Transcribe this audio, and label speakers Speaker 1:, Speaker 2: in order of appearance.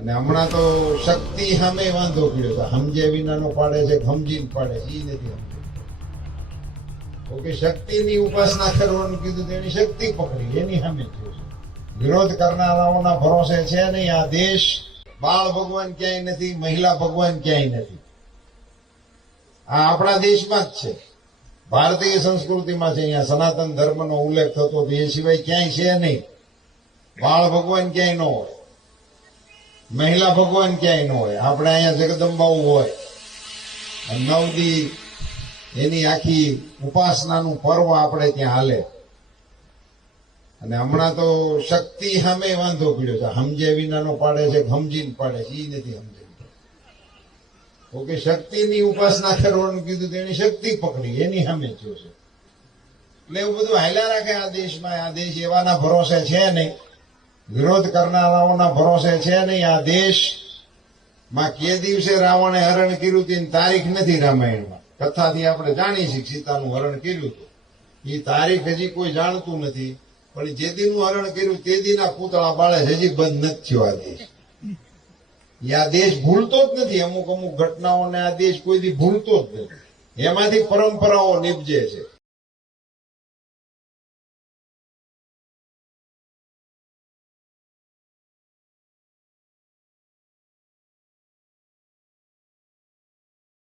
Speaker 1: અને હમણાં તો શક્તિ સામે વાંધો પડ્યો છે સમજે વિનાનો પાડે છે, સમજીને પાડે છે એ નથી ઓકે, શક્તિની ઉપાસના કરવાનું કીધું તેની શક્તિ પકડી, એની સામે થયું છે. વિરોધ કરનારાઓના ભરોસે છે નહીં, આ દેશ બાળ ભગવાન ક્યાંય નથી, મહિલા ભગવાન ક્યાંય નથી. આ આપણા દેશમાં જ છે. ભારતીય સંસ્કૃતિમાં છે, અહીંયા સનાતન ધર્મનો ઉલ્લેખ થતો હતો એ સિવાય ક્યાંય છે નહીં. બાળ ભગવાન ક્યાંય ન હોય. મહિલા ભગવાન ક્યાંય ન હોય. આપણે અહીંયા જગદંબાઓ હોય. નવદી, એની આખી ઉપાસનાનું પર્વ આપણે ત્યાં હાલે. અને હમણાં તો શક્તિ સામે વાંધો પડ્યો છે. સમજે વિનાનો પાડે છે સમજીને પાડે છે. એ નથી સમજે ઓકે, શક્તિની ઉપાસના કરવાનું કીધું એની શક્તિ પકડી. એની સામે જોશે. એટલે એવું બધું હાલ્યા રાખે આ દેશમાં. આ દેશ એવાના ભરોસે છે નહીં. વિરોધ કરનારાઓના ભરોસે છે નહીં. આ દેશમાં કે દિવસે રાવણે હરણ કર્યું હતું તારીખ નથી રામાયણમાં. કથાથી આપણે જાણીએ છીએ સીતાનું હરણ કર્યું હતું. એ તારીખ હજી કોઈ જાણતું નથી. પણ જે દીનું હરણ કર્યું તે દીના પૂતળા બાળે હજી બંધ નથી થયો આ દેશ. એ આ દેશ ભૂલતો જ નથી. અમુક અમુક ઘટનાઓને આ દેશ કોઈ દી ભૂલતો જ નથી. એમાંથી પરંપરાઓ નીપજે છે.